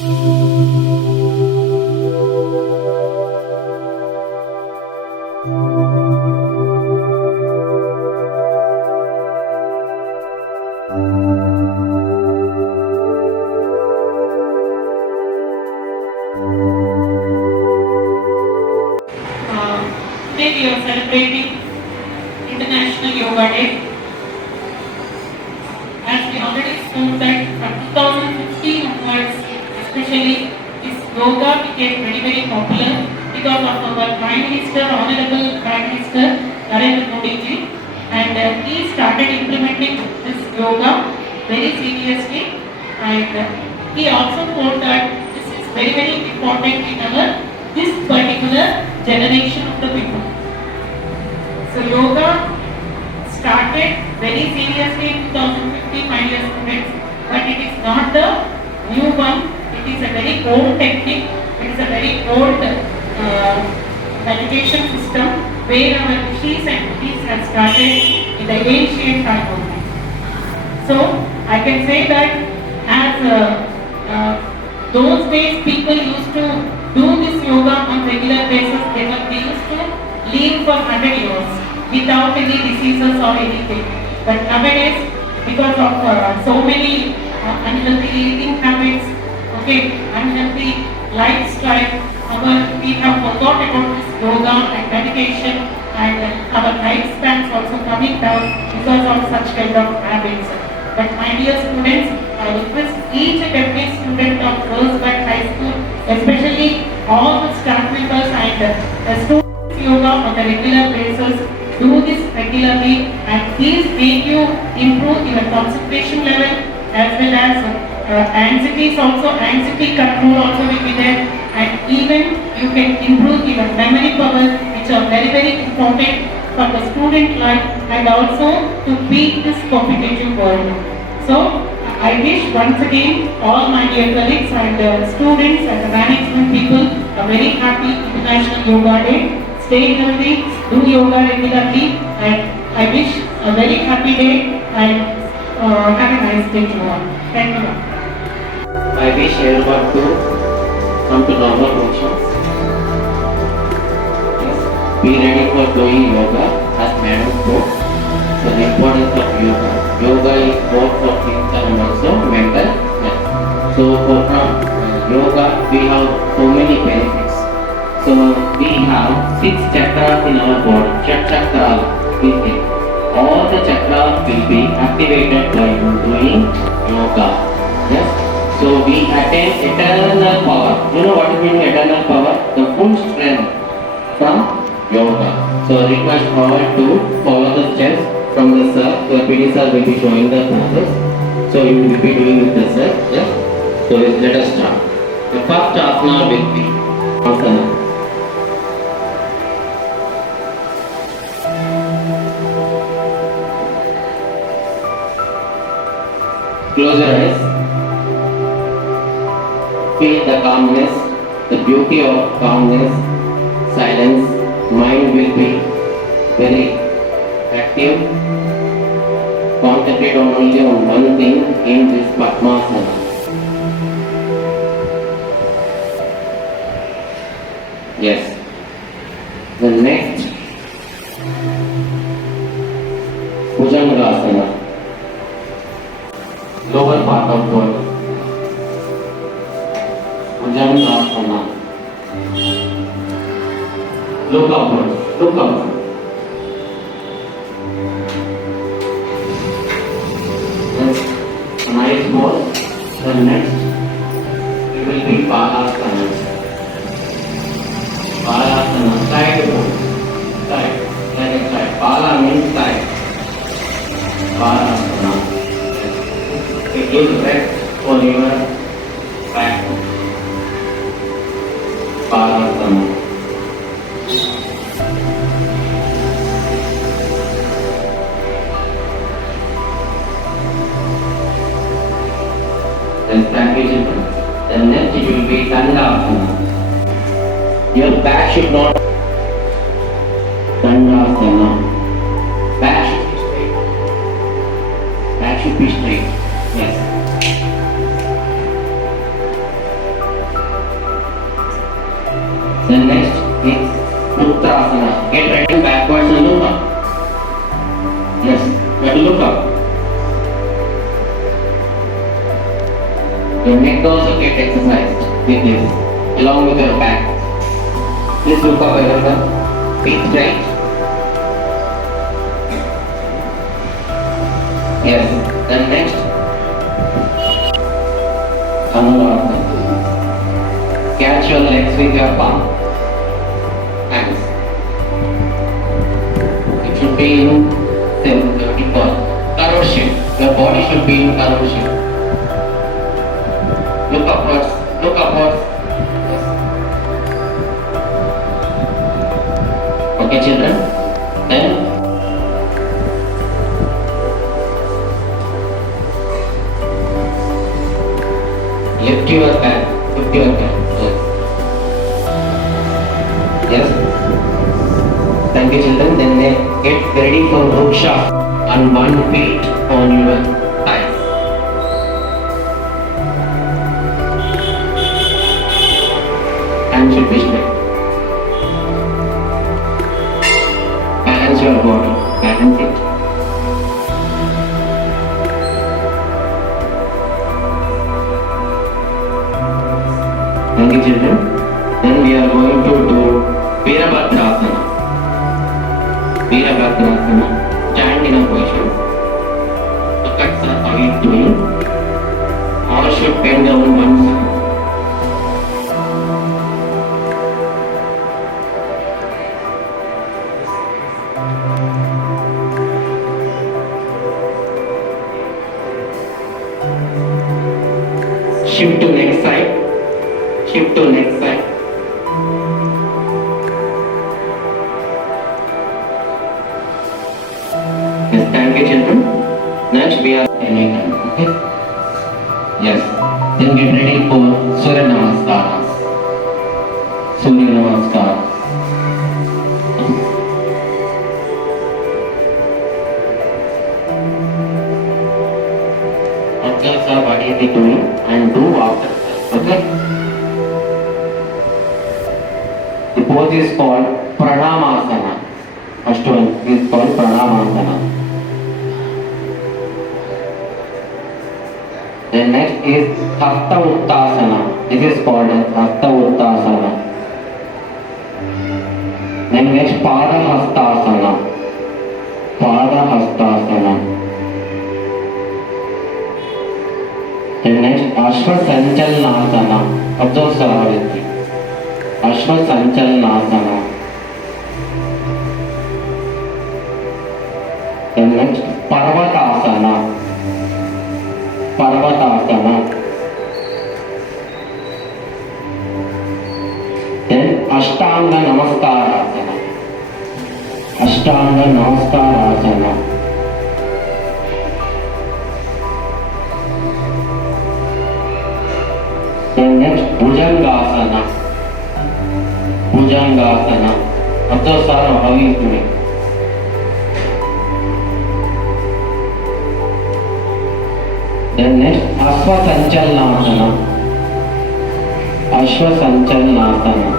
Today we are celebrating International Yoga Day. As we already spoke that from 2015 onwards, especially this yoga became very popular because of our Prime Minister, Honorable Prime Minister Narendra Modi ji, and he started implementing this yoga very seriously, and he also told that this is very important in our this particular generation of the people. So yoga started very seriously in 2015, my dear students, but it is not the new one. It is a very old technique. It is a very old meditation system where our rishis and munis have started in the ancient time only. So I can say that as those days people used to do this yoga on regular basis, they used to live for 100 years without any diseases or anything. But nowadays, because of so many unhealthy eating habits, unhealthy lifestyle, we have forgot about this yoga and meditation, and our lifespans also coming down because of such kind of habits. But my dear students, I request each and every student of Girls Bagh High School, especially all the staff members and the students yoga on a regular basis, do this regularly, and these make you improve your concentration level as well as anxiety control also will be there, and even you can improve your memory power, which are very important for the student life and also to beat this competitive world. So I wish once again all my dear colleagues and students and the management people a very happy International Yoga Day. Stay healthy, do yoga regularly, and I wish a very happy day and have a nice day to all. Thank you. I wish everyone to come to normal functions. Yes. Be ready for doing yoga as Madam spoke. So the importance of yoga. Yoga is both for physical and also mental health. So from yoga we have so many benefits. So we have 6 chakras in our body. Chakras we think. All the chakras will be activated by doing yoga. Yes. So we attain eternal power. You know what is mean eternal power? The full strength from yoga. So request all to follow the steps from the sir. The PD sir will be showing the process. So you will be doing with the sir. Yes. So let us start. The first asana will be Asana. Close your eyes. Feel the calmness, the beauty of calmness, silence. Mind will be very active. Concentrate only on one thing in this Padmasana. Yes. The next Bhujangasana. Lower part of body. Bhujangasana. Look upward. Look up. Yes. Nice ball. The next it will be Balasana. Balasana. Side ball. Side. Like side. Bala means side. Balasana. It gives rest for your back. Balasana. Then stagnation. The next it will be Dandasana. Your back should not Dandasana. Back should be straight. Back should be straight. Yes. Then next is Uttanasana. Get ready backwards and look up. Yes, you have to look up. Your neck also get exercised with this, along with your back. Please look up everyone. Feet straight. Yes. Then next, Anurasana. Catch your legs with your palm. Hands. It should be in what we call curve shape. Your body should be in curve shape. Look upwards. Look upwards. Yes. Okay, children. Then lift your back. Lift your back. Yes. Thank you, children. Then get ready for Ruksha on one feet on your thighs. Hands should be straight. Balance your body. Balance it. Thank you, children. Then we are going to do Virabhadrasana. Virabhadrasana. Stand in a position. Look at sir, how you doing. All should bend down one side. Shift to next side. Shift to next side. Yes, thank you, children. Next we are anytime. Okay? Yes. Then get ready for Surya Namaskaras. Surya Namaskaras. Observe sir, what is he doing and do after. Okay? The pose is called Pranamasana. First one is called Pranamasana. Then next is Hasta Uttasana. This is called as Hasta Uttasana. Then next Pada Hastasana. Pada Hastasana. Then next Ashwa Sanchalnasana. Observe Sahavitri. Ashwa Sanchalnasana. Then next Parvatasana. Parvatasana. Then Ashtanga Namaskarasana. Ashtanga Namaskarasana. Then next Bhujangasana. Bhujangasana. Observe sir, how he is doing. Then next Ashwa Sanchalnasana. Ashwa Sanchalnasana.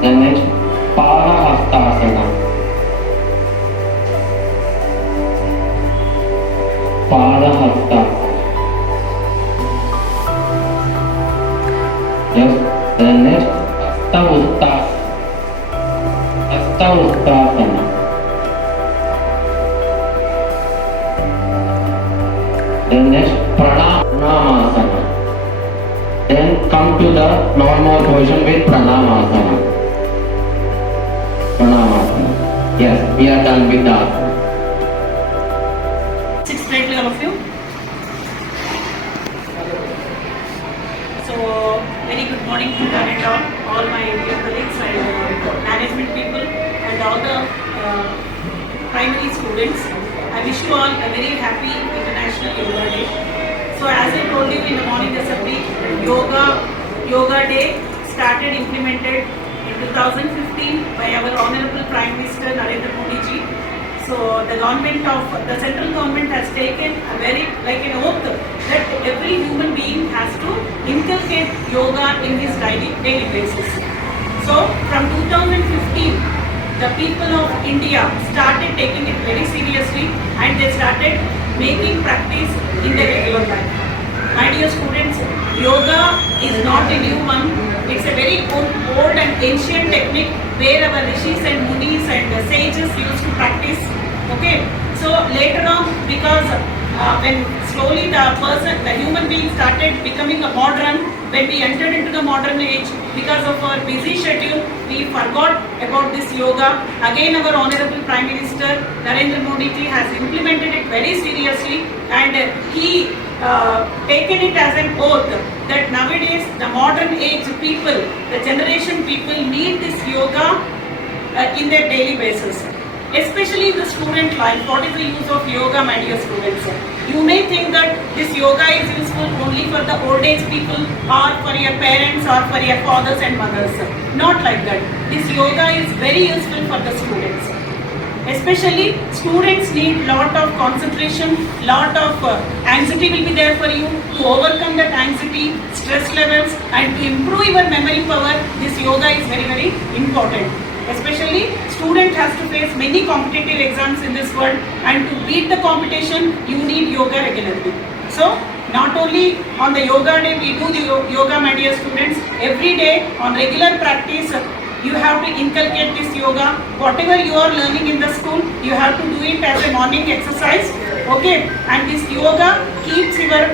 Then next Pada Hastasana. Pada Hastasana. Yes. Then next Hasta Uttasana. Hasta Uttasana. Then next Pranamasana. Then come to the normal position with Pranamasana. Pranamasana. Yes, we are done with that. Sit straightly, all of you. So, very good morning to one and all my dear colleagues and management people and all the primary students. I wish you all a very happy International Yoga Day. So, as I told you in the morning assembly, Yoga Day started implemented in 2015 by our Honorable Prime Minister Narendra Modi ji. So the central government has taken a very like an oath that every human being has to inculcate yoga in his daily basis. So from 2015, the people of India started taking it very seriously and they started making practice in their regular life. My dear students, yoga is not a new one. It's a very old and ancient technique where our rishis and munis and sages used to practice. Okay, so later on, because when slowly the human being started becoming a modern, when we entered into the modern age, because of our busy schedule, we forgot about this yoga. Again, our Honorable Prime Minister Narendra Modi ji has implemented it very seriously, and he taken it as an oath that nowadays the modern age people, the generation people need this yoga in their daily basis. Especially in the student life, what is the use of yoga, my dear students? You may think that this yoga is useful only for the old age people or for your parents or for your fathers and mothers. Not like that. This yoga is very useful for the students. Especially students need lot of concentration, lot of anxiety will be there for you to overcome that anxiety, stress levels, and to improve your memory power. This yoga is very, very important. Especially student has to face many competitive exams in this world, and to beat the competition you need yoga regularly. So not only on the yoga day we do the yoga, my dear students, every day on regular practice you have to inculcate this yoga. Whatever you are learning in the school, you have to do it as a morning exercise. Okay, and this yoga keeps your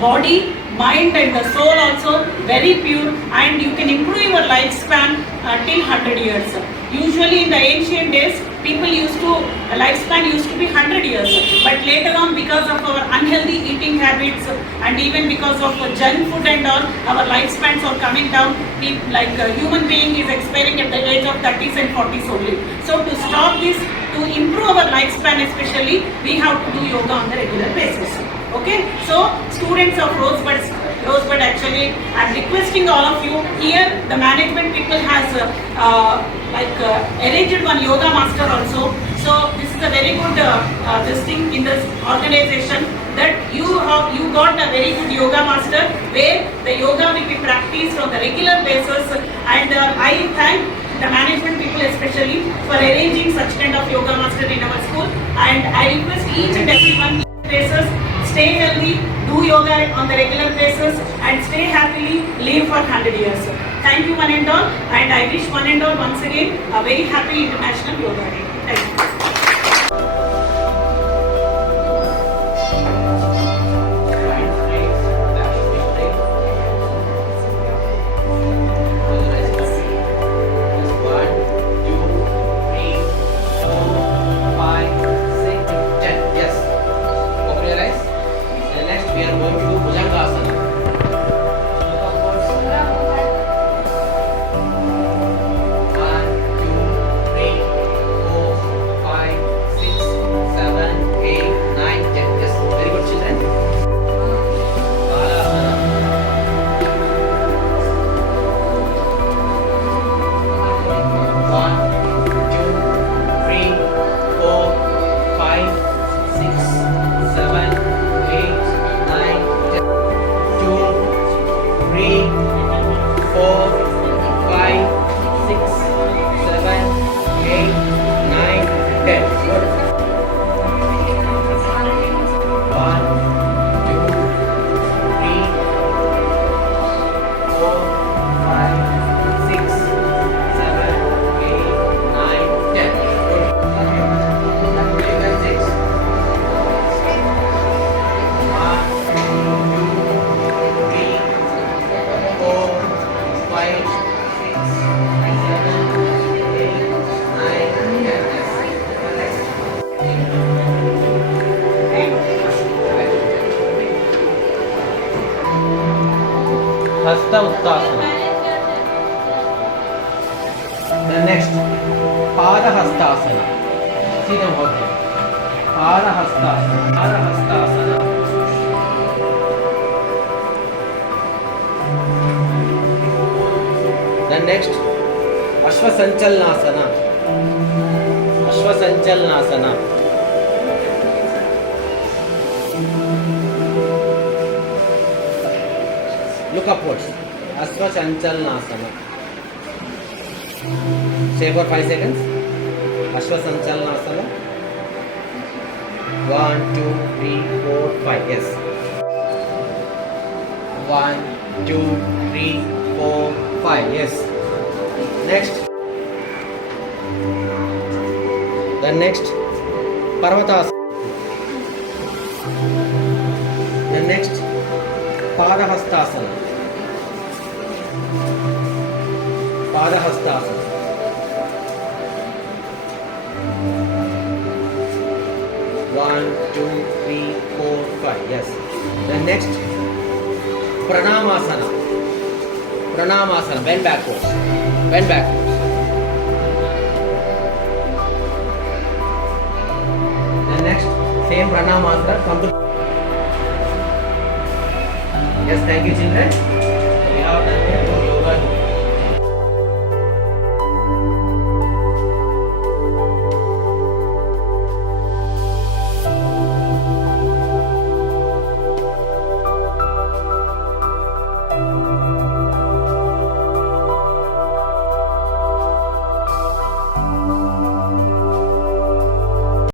body, mind and the soul also very pure, and you can improve your lifespan till 100 years. Usually in the ancient days, people lifespan used to be 100 years. But later on, because of our unhealthy eating habits and even because of junk food and all, our lifespans are coming down. Human being is expiring at the age of 30s and 40s only. So to stop this, to improve our lifespan especially, we have to do yoga on the regular basis. Okay, so students of Rosebud actually, I'm requesting all of you here. The management people has arranged one yoga master also. So this is a very good this thing in this organization, that you got a very good yoga master where the yoga will be practiced on the regular basis. And I thank the management people especially for arranging such kind of yoga master in our school. And I request each and everyone basis, stay healthy, do yoga on the regular basis, and stay happily, live for 100 years. Thank you one and all, and I wish one and all once again a very happy International Yoga Day. Thank you. Hasta Uttasana. The next, Pada Hastasana. See them over here. Pada Hastasana. Pada Hastasana. The next, Ashwa Sanchalnasana. Ashwa Ashwasanchalnasana. Look upwards. Ashwasanchalnasana. Say for 5 seconds. Ashwasanchalnasana. 1, 2, 3, 4, 5. Yes. 1, 2, 3, 4, 5. Yes. Next. The next Parvatas. The next Padahastasana. Padahastasana. One, two, three, four, five. Yes. The next Pranamasana. Pranamasana. Bend backwards. Bend backwards. The next same Pranamasana. Come to. Yes. Thank you, children.